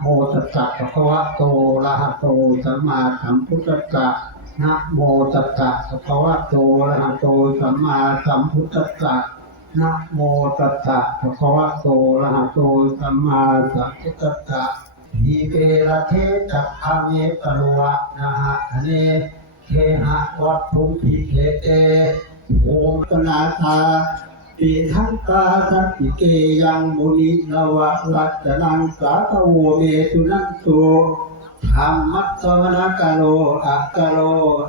โมตัสสะภะคะวะโตอะระหะโตสัมมาสัมพุทธัสสะนะโมตัสสะภะคะวะโตอะระหะโตสัมมาสัมพุทธัสสะนะโมตัสสะภะคะวะโตอะระหะโตสัมมาสัมพุทธัสสะทีเประเทจักขเมตโลวะนะหะเนเคหะวัตถุทิเคเตโอมตนาตา ปีทังกาสัพพิเกยังมุนิลวะรัจนังสาตโวเมตุนันตุธรรมัสสวนกาโลอะกาโล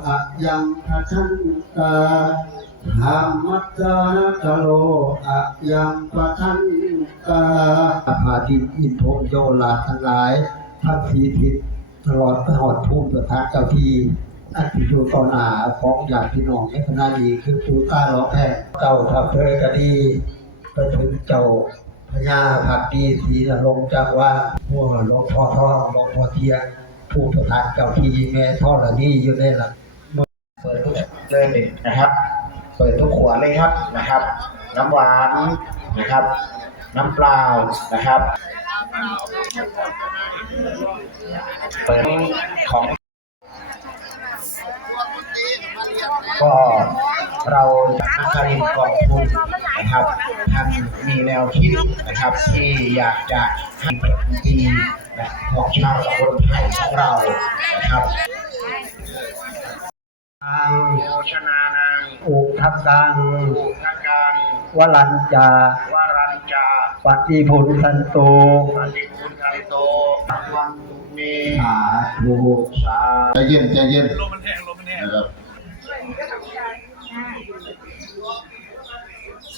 อะยังทัทันตาธรรมัสสวนกาโลอะยังทัทันตาอาภาดินอินโทโยลาทั้งหลายพระสีทิศตลอดพระหอดภูมิสถานเจ้าที่ อันที่ดูต่อหน้าของญาติพี่น้องในขณะนี้คือปูต้าล้อแพงเจ้าทัพเคยก็ดีไปถึงเจ้าพญาผักดีศรีนรงจังหว่าพวกหลวงพ่อทองหลวงพ่อเทียผู้สถานเจ้าที่แม่ท่อละนี่อยู่ในหลักเปิดทุกเลยนะครับ เปิดทุกขวดเลยครับนะครับ น้ำหวานนะครับ น้ำเปล่านะครับ เปิดของ ก็เรานักการินกองทุนนะครับท่านมีแนวคิดนะครับที่อยากจะให้ประเพณีนะของชาวตำบลไผ่ของเรานะครับทางโภชนานังอุทักกังอุทกังวลัญจาวรัญจาปฏิพุนสันโตปฏิคุณคาริโตวันตุเมสาธุสาใจเย็นใจเย็นลมมันแห้งลมมันแห้งนะครับ